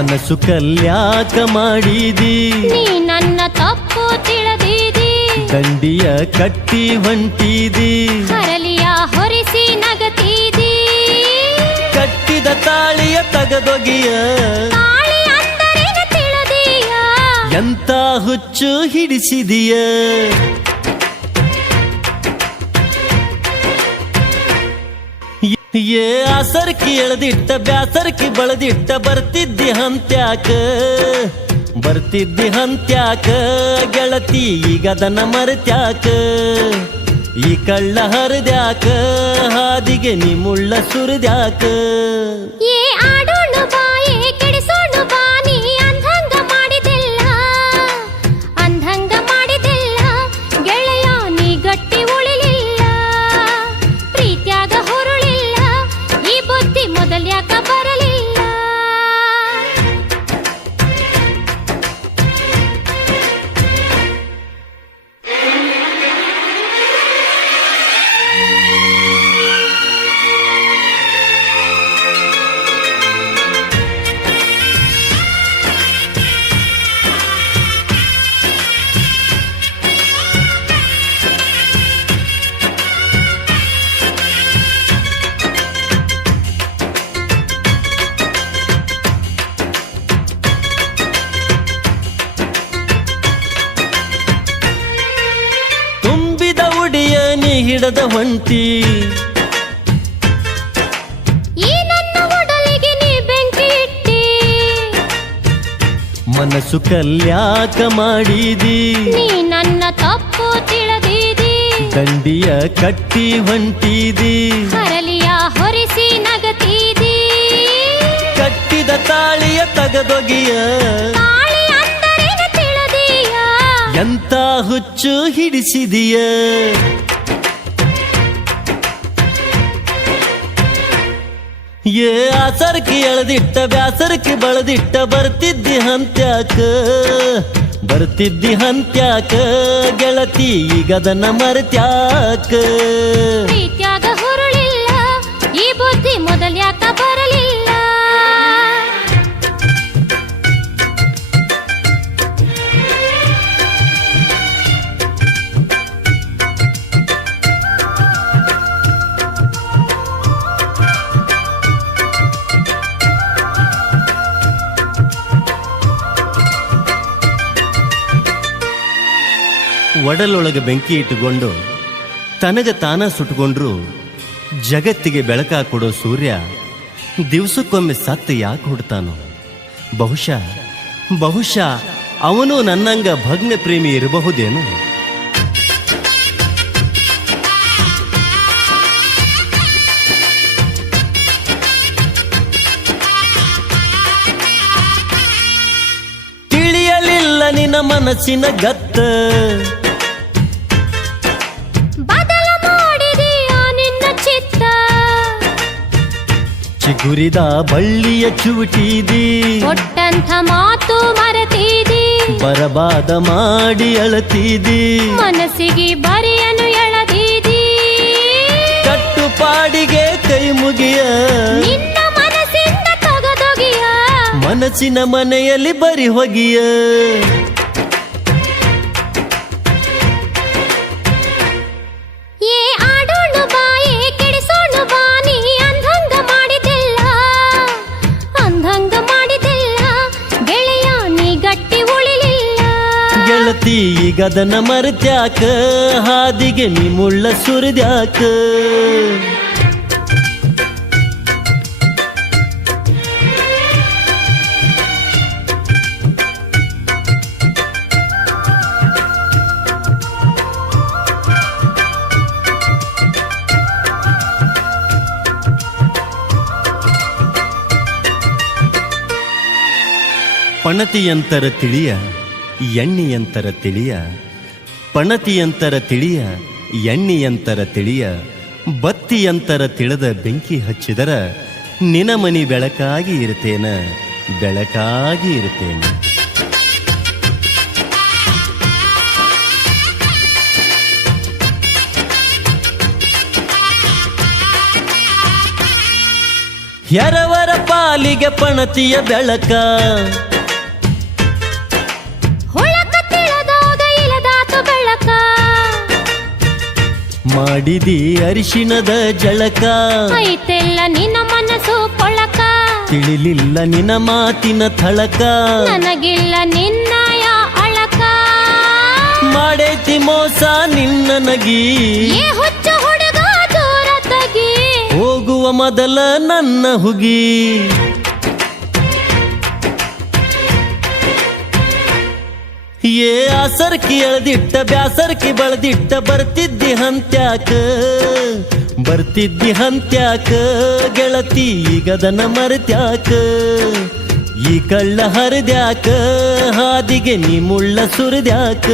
ಮನಸ್ಸು ಕಲ್ಯಾಕ ಮಾಡಿದಿ. ನೀ ನನ್ನ ತಪ್ಪು ತಿಳಿದಿದಿ. ದಂಡಿಯ ಕಟ್ಟಿ ಹೊಂಟಿದಿ. ಹರಲಿಯ ಹೊರಿಸಿ ನಗತಿದಿ. ಕಟ್ಟಿದ ತಾಳಿಯ ತಗದೊಗಿಯ. ಎಂತ ಹುಚ್ಚು ಹಿಡಿಸಿದಿಯ. ಏ ಆಸರ್ಕಿ ಎಳ್ದಿಟ್ಟ ಬ್ಯಾಸರ್ಕಿ ಬಳದಿಟ್ಟ ಬರ್ತಿದ್ದಿ ಹಂತ್ಯಾಕ. ಬರ್ತಿದ್ದಿ ಹಂತ್ಯಾಕ, ಗೆಳತಿ ಈಗದನ ಮರೆತ್ಯಾಕ. ಈ ಕಳ್ಳ ಹರಿದ್ಯಾಕ, ಹಾದಿಗೆ ನಿಮ್ಮುಳ್ಳ ಮುಳ್ಳ ಸುರಿದ್ಯಾಕ. ಏ ಆಡೋಣ ಹಿಡದ ಹೊಂಟಿ ಮನಸ್ಸು ಕಲ್ಯಾಕ ಮಾಡಿದಿ. ನೀ ನನ್ನ ತಪ್ಪು ತಿಳಿದಿದಿ. ದಂಡಿಯ ಕಟ್ಟಿ ಹೊಂಟಿದಿ. ಹರಲಿಯ ಹೊರಿಸಿ ನಗತಿದಿ. ಕಟ್ಟಿದ ತಾಳಿಯ ತಗದೊಗಿಯ. ಎಂತ ಹುಚ್ಚು ಹಿಡಿಸಿದಿಯ. ಏ ಆಸರ್ಕಿ ಎಳೆದಿಟ್ಟ ಬ್ಯಾಸರ್ಕಿ ಬಳದಿಟ್ಟ ಬರ್ತಿದ್ದಿ ಹಂತ್ಯಾಕ. ಬರ್ತಿದ್ದಿ ಹಂತ್ಯಾಕ ಗೆಳತಿ ಈಗದನ್ನ ಮರೆತ್ಯಾಕ. ಒಡಲೊಳಗೆ ಬೆಂಕಿ ಇಟ್ಟುಕೊಂಡು ತನಗ ತಾನ ಸುಟ್ಟುಕೊಂಡ್ರು ಜಗತ್ತಿಗೆ ಬೆಳಕ ಕೊಡೋ ಸೂರ್ಯ ದಿವಸಕ್ಕೊಮ್ಮೆ ಸತ್ತು ಯಾಕೆ ಹುಡ್ತಾನೋ? ಬಹುಶಃ ಬಹುಶಃ ಅವನು ನನ್ನಂಗ ಭಗ್ನ ಪ್ರೇಮಿ ಇರಬಹುದೇನು? ತಿಳಿಯಲಿಲ್ಲ ನಿನ್ನ ಮನಸ್ಸಿನ ಗತ್ತ. ಚಿಗುರಿದ ಬಳ್ಳಿಯ ಚೂಟಿದಿ ಕೊಟ್ಟಂಥ ಮಾತು ಮರೆತಿದಿ. ಬರಬಾದ ಮಾಡಿ ಅಳತಿದಿ. ಮನಸ್ಸಿಗೆ ಬರಿಯನು ಎಳದಿದಿ. ಕಟ್ಟುಪಾಡಿಗೆ ಕೈ ಮುಗಿಯ. ನಿನ್ನ ಮನಸ್ಸಿಂದ ತೊಗದೊಗಿಯ. ಮನಸ್ಸಿನ ಮನೆಯಲ್ಲಿ ಬರಿ ಹೊಗಿಯ. ಈಗದನ್ನ ಮರೆತ್ಯಾಕ ಹಾದಿಗೆ ನೀ ಮುಳ್ಳ ಸುರಿದ್ಯಾಕ. ಪಣತಿಯಂತರ ತಿಳಿಯ. ಎಣ್ಣಿಯಂತರ ತಿಳಿಯ, ಪಣತಿಯಂತರ ತಿಳಿಯ, ಎಣ್ಣೆಯಂತರ ತಿಳಿಯ, ಬತ್ತಿಯಂತರ ತಿಳಿದ ಬೆಂಕಿ ಹಚ್ಚಿದರ ನಿನಮನಿ ಬೆಳಕಾಗಿ ಇರ್ತೇನ ಬೆಳಕಾಗಿ ಇರ್ತೇನೆ ಯರವರ ಪಾಲಿಗೆ ಪಣತಿಯ ಬೆಳಕ ಮಾಡಿದಿ ಅರಿಶಿಣದ ಜಳಕ. ಐತೆಲ್ಲ ನಿನ್ನ ಮನಸ್ಸು ಕೊಳಕ. ತಿಳಿಲಿಲ್ಲ ನಿನ ಮಾತಿನ ಥಳಕ. ನನಗಿಲ್ಲ ನಿನ್ನಯ ಅಳಕ. ಮಾಡೈತಿ ಮೋಸ ನಿನ್ನ ನಗಿ. ಏ ಹುಚ್ಚು ಹುಡುಗ ದೂರ ತಗಿ. ಹೋಗುವ ಮೊದಲ ನನ್ನ ಹುಗಿ. ಏ ಆಸರ್ಕಿ ಎಳ್ದಿಟ್ಟ ಬ್ಯಾಸರ್ಕಿ ಬಳದಿಟ್ಟ ಬರ್ತಿದ್ದಿ ಹಂತ್ಯಾಕ. ಬರ್ತಿದ್ದಿ ಹಂತ್ಯಾಕ, ಗೆಳತಿ ಈಗದನ ಮರೆತ್ಯಾಕ. ಈ ಕಳ್ಳ ಹರಿದ್ಯಾಕ, ಹಾದಿಗೆ ನೀ ಮುಳ್ಳ ಸುರಿದ್ಯಾಕ.